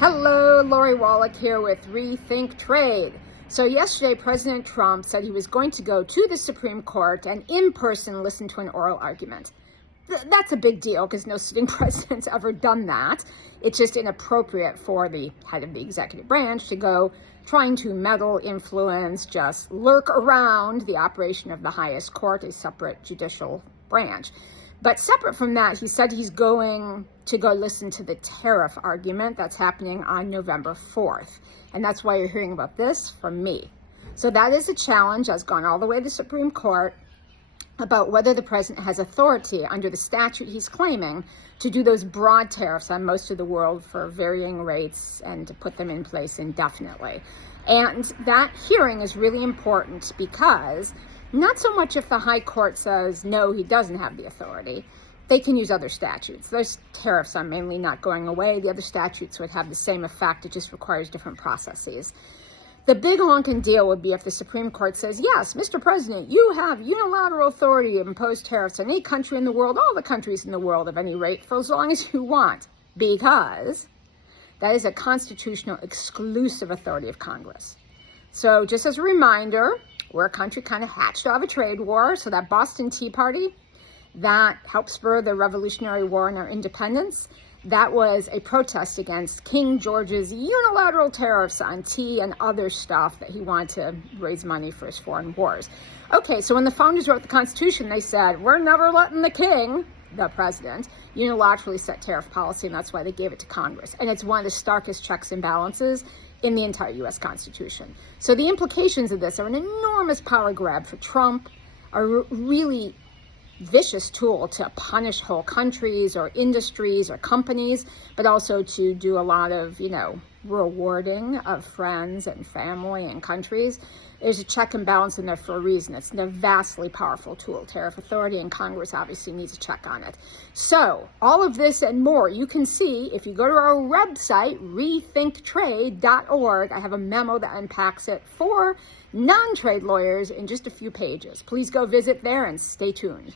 Hello, Lori Wallach here with Rethink Trade. So yesterday, President Trump said he was going to go to the Supreme Court and in person listen to an oral argument. That's a big deal because no sitting president's ever done that. It's just inappropriate for the head of the executive branch to go trying to meddle, influence, just lurk around the operation of the highest court, a separate judicial branch. But separate from that, he said he's going to go listen to the tariff argument that's happening on November 4th. And that's why you're hearing about this from me. So that is a challenge that's gone all the way to the Supreme Court about whether the president has authority under the statute he's claiming to do those broad tariffs on most of the world for varying rates and to put them in place indefinitely. And that hearing is really important because not so much if the high court says, no, he doesn't have the authority. They can use other statutes. Those tariffs are mainly not going away. The other statutes would have the same effect. It just requires different processes. The big honking deal would be if the Supreme Court says, yes, Mr. President, you have unilateral authority to impose tariffs on any country in the world, all the countries in the world of any rate, for as long as you want, because that is a constitutional exclusive authority of Congress. So just as a reminder, we're a country kind of hatched out of a trade war. So that Boston Tea Party that helped spur the Revolutionary War and our independence, that was a protest against King George's unilateral tariffs on tea and other stuff that he wanted to raise money for his foreign wars. Okay, so when the founders wrote the Constitution, they said, we're never letting the king, the president, unilaterally set tariff policy, and that's why they gave it to Congress. And it's one of the starkest checks and balances in the entire U.S. Constitution. So the implications of this are an enormous power grab for Trump, a really vicious tool to punish whole countries or industries or companies, but also to do a lot of, rewarding of friends and family and countries. There's a check and balance in there for a reason. It's a vastly powerful tool. Tariff authority, and Congress obviously needs a check on it. So all of this and more you can see if you go to our website, rethinktrade.org. I have a memo that unpacks it for non-trade lawyers in just a few pages. Please go visit there and stay tuned.